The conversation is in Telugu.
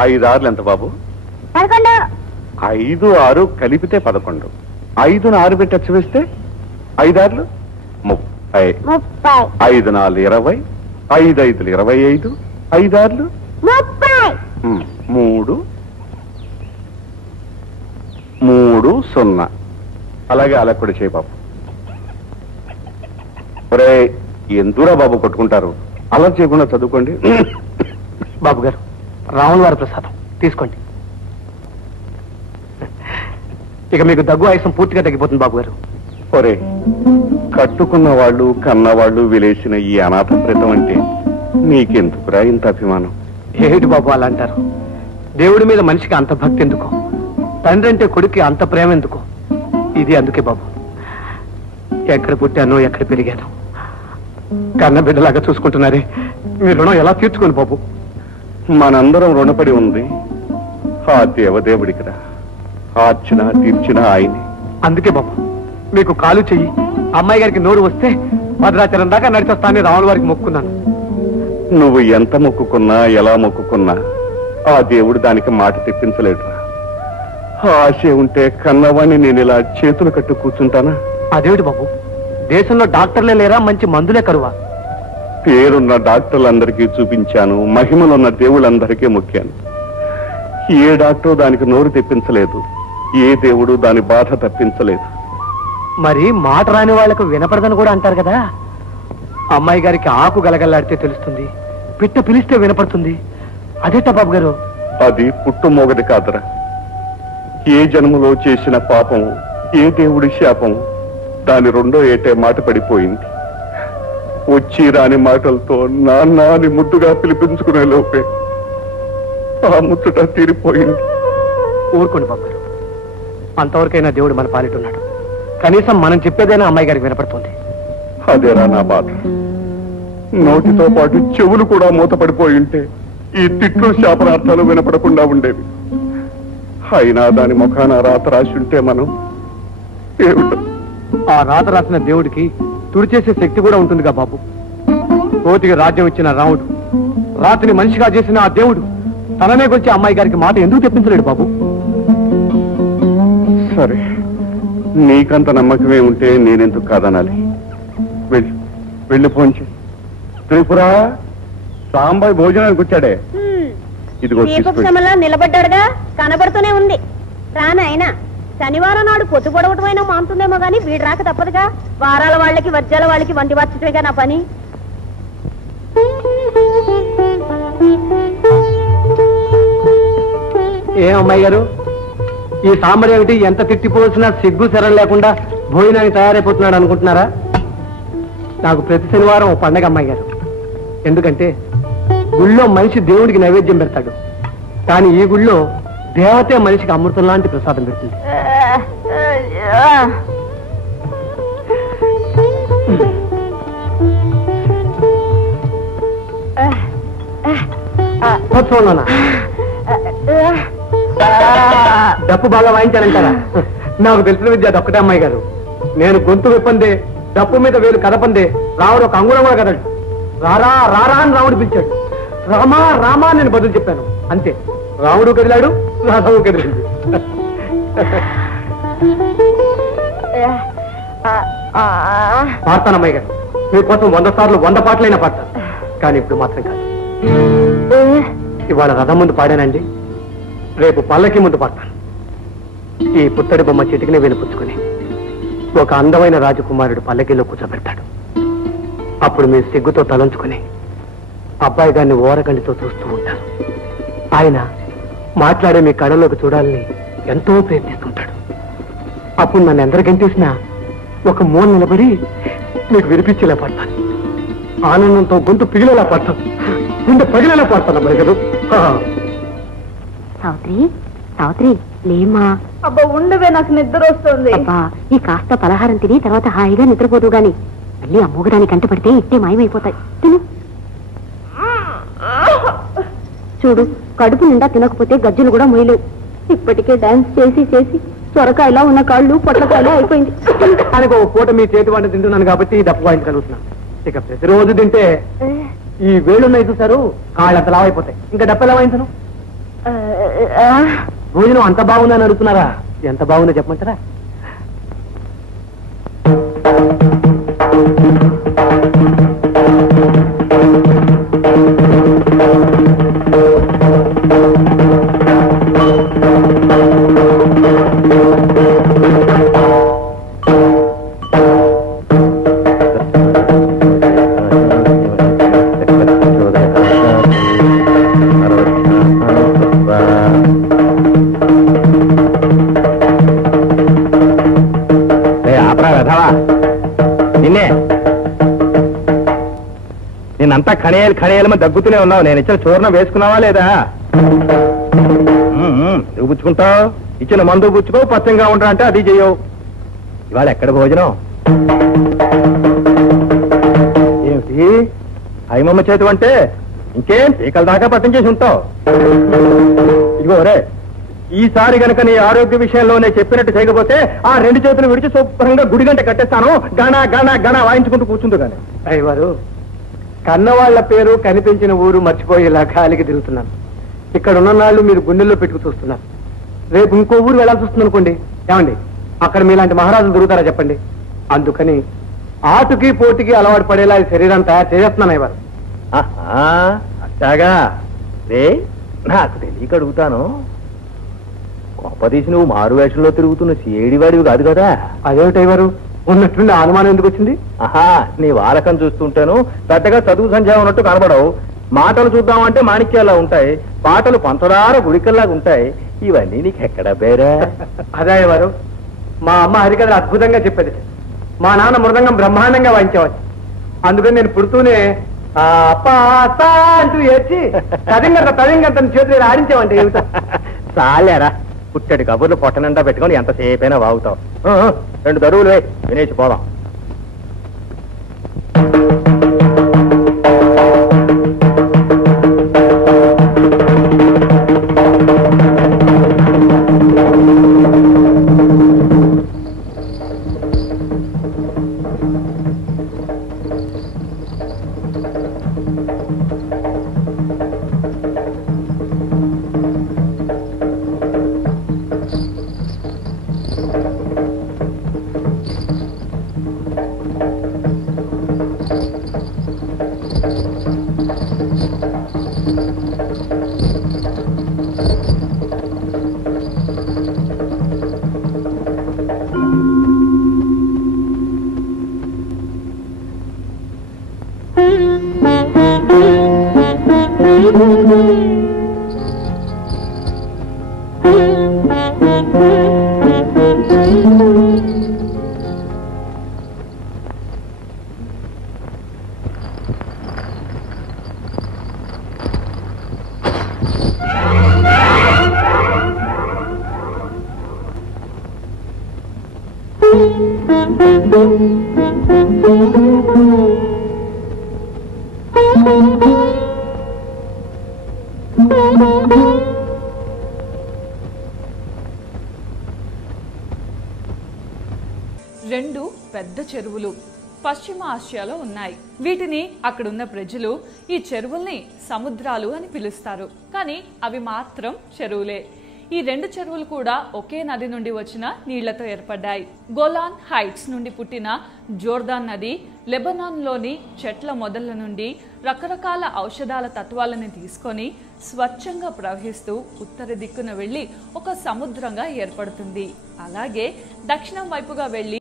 5 6 ఎంత బాబు? 11. 5 6 కలిపితే 11. 5ను 6 పెట్టి అచ్చు వేస్తే 5 6 30. 5 4 20. 5 5 25. 5 6 30. 3 0. అలాగే అలా కూడా చేయి బాబు. ఒరే ఎందురా బాబు కొట్టుకుంటారు? అలా చేయకుండా చదువుకోండి. బాబు గారు, రాముల వారి ప్రసాదం తీసుకోండి. ఇక మీకు దగ్గు ఆయుసం పూర్తిగా తగ్గిపోతుంది బాబు గారు. ఒరే కట్టుకున్న వాళ్ళు కన్నవాళ్ళు విలేసిన ఈ అనాథ ప్రేతం అంటే నీకెందుకురా ఇంత అభిమానం? ఏమిటి బాబు అలా అంటారు? దేవుడి మీద మనిషికి అంత భక్తి ఎందుకో, తండ్రి అంటే కొడుక్కి అంత ప్రేమ ఎందుకో, ఇది అందుకే బాబు. ఎక్కడ పుట్టానో ఎక్కడ పెరిగాను, కన్న బిడ్డలాగా చూసుకుంటున్నారే, మీ రుణం ఎలా తీర్చుకోండి బాబు? మనందరం రుణపడి ఉంది ఆ దేవదేవుడికిరా. ఆర్చిన తీర్చిన ఆయనే. అందుకే బాబు మీకు కాలు చెయ్యి, అమ్మాయి గారికి నోరు వస్తే భద్రాచలం దాకా నడిచొస్తానని రాముల వారికి మొక్కున్నాను. నువ్వు ఎంత మొక్కుకున్నా ఎలా మొక్కుకున్నా ఆ దేవుడు దానికి మాట తెప్పించలేడురా. ఆశ ఉంటే కన్నవాణ్ణి నేను ఇలా చేతులు కట్టు కూర్చుంటానా? అదేమిటి బాబు, దేశంలో డాక్టర్లే లేరా, మంచి మందులే కరువా? పేరున్న డాక్టర్లందరికీ చూపించాను, మహిమలున్న దేవుళ్ళందరికీ మొక్కాను. ఏ డాక్టర్ దానికి నోరు తెప్పించలేదు, ఏ దేవుడు దాని బాధ తప్పించలేదు. మరి మాట రాని వాళ్లకు వినపడదని కూడా అంటారు కదా. అమ్మాయి గారికి ఆకు గలగల్లాడితే తెలుస్తుంది, పిట్ట పిలిస్తే వినపడుతుంది. అదేట బాబు గారు? అది పుట్టుమోగది కాదురా. ఏ జన్మలో చేసిన పాపం, ఏ దేవుడి శాపం దాని 2వ ఏటే మాట పడిపోయింది. వచ్చి రాని మాటలతో నాన్న అని ముద్దుగా పిలిపించుకునే లోపే ఆ ముచ్చట తీరిపోయింది. ఊరుకోండి బాబు గారు, అంతవరకైనా దేవుడు మన పాలిటున్నాడు. కనీసం మనం చెప్పేదైనా అమ్మాయి గారికి వినపడుతుంది. అదేరా నా బాధ. నోటితో పాటు చెవులు కూడా మూతపడిపోయి ఉంటే ఈ తిట్లు శాపనార్థాలు వినపడకుండా ఉండేవి. అయినా దాని ముఖాన రాత రాసి ఉంటే మనం ఏమిటో. ఆ రాత రాసిన దేవుడికి తుడిచేసే శక్తి కూడా ఉంటుందిగా బాబు. కోతికి రాజ్యం ఇచ్చిన రాముడు, రాతిని మనిషిగా చేసిన ఆ దేవుడు తననే గురించి అమ్మాయి గారికి మాట ఎందుకు తెప్పించలేడు బాబు? సరే, నీకంత నమ్మకమే ఉంటే నేనెందుకు కాదనాలి? వెళ్ళి ఫోన్ చేయి. త్రిపుర, సాంబాయి భోజనానికి వచ్చాడే, ఇదిగో నిలబడ్డాడుగా, కనబడుతూనే ఉంది. రానాయన శనివారం నాడు పొద్దు పొడవటమైనా మానుతుందేమో గాని వీడు రాక తప్పదుగా. వారాల వాళ్ళకి వర్జాల వాళ్ళకి వండి వచ్చటమేగా నా పని. ఏ అమ్మాయి గారు, ఈ సాంబార్ ఏమిటి ఎంత తిట్టిపోసినా సిగ్గు శరం లేకుండా భోజనానికి తయారైపోతున్నాడు అనుకుంటున్నారా? నాకు ప్రతి శనివారం ఓ పండగ అమ్మాయి గారు. ఎందుకంటే గుళ్ళో మనిషి దేవుడికి నైవేద్యం పెడతాడు, కానీ ఈ గుళ్ళో దేవతే మనిషికి అమృతం లాంటి ప్రసాదం పెడుతుంది. చూడనా, డప్పు బాగా వాయించారంటారా? నాకు తెలిసిన విద్య అదొక్కటే అమ్మాయి గారు. నేను గొంతు విప్పందే, డప్పు మీద వేలు కదపందే రాముడు ఒక అంగుళం కూడా కదడు. రారా రారా అని రాముడు పిలిచాడు. రామా రామా నేను బదులు చెప్పాను, అంతే. రాముడు కదిలాడు, రాము కదిలింది. పాడతాను అమ్మాయి గారు, మీకోసం 100 సార్లు 100 పాటలైనా పాడతాను, కానీ ఇప్పుడు మాత్రం కాదు. ఇవాళ రథం ముందు పాడానండి, రేపు పల్లకి ముందు పాడతాను. ఈ పుత్తడి బొమ్మ చిటికిని వెలుపుచ్చుకుని ఒక అందమైన రాజకుమారుడు పల్లకిలో కూర్చోబెడతాడు. అప్పుడు మీరు సిగ్గుతో తలంచుకుని అబ్బాయి గారిని ఓరకండితో చూస్తూ ఉంటారు. ఆయన మాట్లాడే మీ కళ్ళలోకి చూడాలని ఎంతో ప్రయత్నిస్తుంటాడు. అప్పుడు నన్ను ఎందరు గంటేసినా ఒక మూల నిలబడి మీకు వినిపించేలా పడతాను. ఆనందంతో గొంతు పిగిలేలా పడతాను, గుండె పగిలేలా పడతాను అమ్మాయి గారు. సావిత్రి, సావిత్రి లేమ్మా. అబ్బా ఉండవే, నాకు నిద్ర వస్తుంది. అబ్బా ఈ కాస్త పలహారం తిని తర్వాత హాయిగా నిద్రపోదు గాని మళ్ళీ అమ్మోగడానికి కంట పడితే ఇట్టే మాయమైపోతాయి. తిను. చూడు, కడుపు నిండా తినకపోతే గజ్జలు కూడా మొయ్యలేవు. ఇప్పటికే డాన్స్ చేసి చేసి సొరకాయలా ఉన్న కాళ్ళు పొట్లకాయలా అయిపోయింది. అని ఒక పూట మీ చేతి వంట తింటున్నాను కాబట్టి ఈ డప్పు వాయించగలుగుతున్నాను. ఇక ప్రతిరోజు తింటే ఈ వేళ్ళున్నాయి చూసారు, కాళ్ళు అంత లావైపోతాయి. ఇంకా డప్పు ఎలా వాయించను? భోజనం అంత బాగుందని అడుగుతున్నారా? ఎంత బాగుందో చెప్పమంటారా? నేనంతా ఖణేయాలు దగ్గుతూనే ఉన్నావు. నేను ఇచ్చిన చూర్ణం వేసుకున్నావా లేదా? నువ్వు పుచ్చుకుంటావు, ఇచ్చిన మందు పుచ్చుకో, పచ్చంగా ఉంటా అంటే అది చెయ్యవు. ఇవాళ ఎక్కడ భోజనం ఏమిటి? అయ్యమ్మ చేతి అంటే ఇంకేం పీకల దాకా పట్టించేసి ఉంటావు. ఇదిగో రే, ఈసారి గనక నీ ఆరోగ్య విషయంలో నేను చెప్పినట్టు చేయకపోతే ఆ 2 చేతులు విడిచి శుభ్రంగా గుడి గంట కట్టేస్తాను. గణ గణ గణ వాయించుకుంటూ కూర్చుంటూ కానీ. అయ్యవారు, కన్నవాళ్ల పేరు కనిపించిన ఊరు మర్చిపోయేలా గాలికి తిరుగుతున్నాను. ఇక్కడ ఉన్న నాళ్ళు మీరు గుండెల్లో పెట్టుకు చూస్తున్నారు. రేపు ఇంకో ఊరు వెళ్ళాల్సి వస్తుంది అనుకోండి, ఏమండి అక్కడ మీలాంటి మహారాజులు దొరుకుతారా చెప్పండి? అందుకని ఆటుకి పోటీకి అలవాటు పడేలా ఈ శరీరం తయారు చేస్తున్నాను అయ్యవారు. అట్టాగా రే, నాకు తెలియక అడుగుతాను. గొప్పదీసి నువ్వు మారు వేషంలో తిరుగుతున్న సిఐడివాడివి కాదు కదా? అదేమిటయ్యవారు, ఉన్నట్టుండి అనుమానం ఎందుకు వచ్చింది? ఆహా, నీ వాలకం చూస్తుంటాను పెద్దగా చదువు సంధ్య ఉన్నట్టు కనబడవు. మాటలు చూద్దామంటే మాణిక్యాలా ఉంటాయి, పాటలు పంచదార గుడికల్లాగా ఉంటాయి. ఇవన్నీ నీకు ఎక్కడ బేరా? అదే అయ్యవారు, మా అమ్మ హరికథలు అద్భుతంగా చెప్పేది. మా నాన్న మృదంగం బ్రహ్మాండంగా వాయించేవాడు. అందుకని నేను పుడుతూనే అంటూ ఏడ్చి తదింగంత చేతులు ఆడించామంటే ఏమిటో. చాలేరా, పుట్టడి కబుర్లు పొట్టనండా పెట్టుకొని ఎంతసేపైనా వాగుతావు. 2 దరువులు వేయి, వినేసి పోదాం. రెండు పెద్ద చెరువులు పశ్చిమ ఆసియాలో ఉన్నాయి. వీటిని అక్కడున్న ప్రజలు ఈ చెరువుల్ని సముద్రాలు అని పిలుస్తారు. కానీ అవి మాత్రం చెరువులే. ఈ 2 చెరువులు కూడా ఒకే నది నుండి వచ్చిన నీళ్లతో ఏర్పడ్డాయి. గోలాన్ హైట్స్ నుండి పుట్టిన జోర్దాన్ నది లెబనాన్లోని చెట్ల మొదళ్ల నుండి రకరకాల ఔషధాల తత్వాలను తీసుకొని స్వచ్ఛంగా ప్రవహిస్తూ ఉత్తర దిక్కున వెళ్లి ఒక సముద్రంగా ఏర్పడుతుంది. అలాగే దక్షిణం వైపుగా వెళ్లి